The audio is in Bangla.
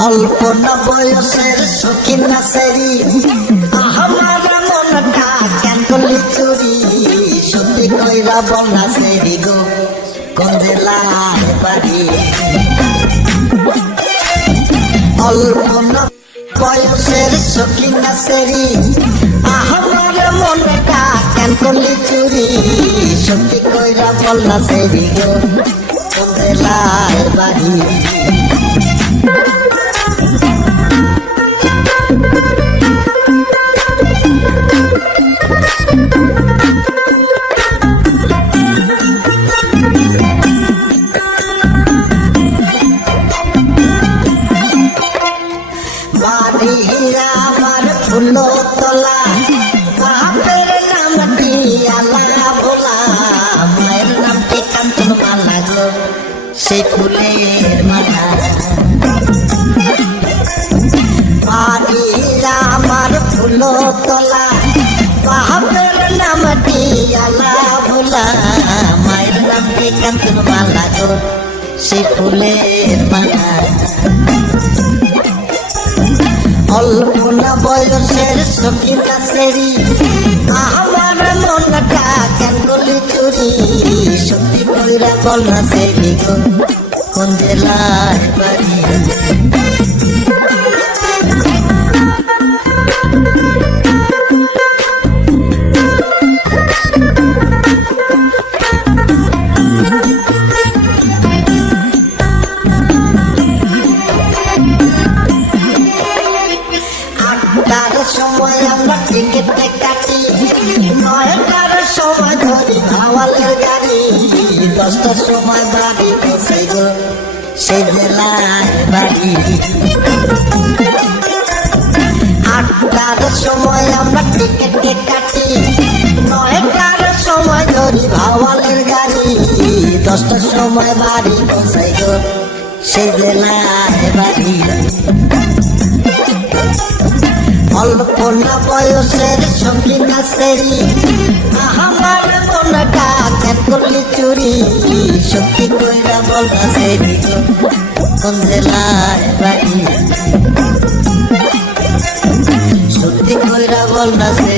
অল্প না বয়সের সখী নাচেরি আমার মনটা কেন করলি চুরি সত্যি কইরা বল নাচেরি গো কোন জেলায় বাড়ি অল্প না বয়সের সখী নাচেরি আমার মনটা কেন করলি চুরি সত্যি কইরা বল নাচেরি গো কোন জেলায় বাড়ি বাড়িরা আমার ফুলো তোলা বাপের নামটি আলা ভোলা মায়ের নামটি কাঞ্চন মালা গো সেই ফুলের মালা বাড়িরা আমার ফুলো তোলা বাপের নামটি আলা ভোলা মায়ের নামটি কাঞ্চন মালা গো সেই ফুলের মালা অল্প না বয়সের সখী নাচেরি আমার মনটা কেন করলি চুরি সত্যি কইরা বল নাচেরি গো কোন জেলায় বাড়ি তার সময় আমরা টিকেটে কাটি 9টার সময় ধরি ভাওয়ালের গাড়ি 10টার সময় বাড়ি পৌঁছে গো সেই জেলায় বাড়ি 8টার সময় আমরা টিকেটে কাটি 9টার সময় ধরি ভাওয়ালের গাড়ি 10টার সময় বাড়ি পৌঁছে গো সেই জেলায় বাড়ি অল্প না বয়সের সখী নাচেরি আমার মনটা কেন করলি চুরি সত্যি কইরা বল নাচেরি গো কোন জেলায় বাড়ি সত্যি কইরা বল নাচেরি।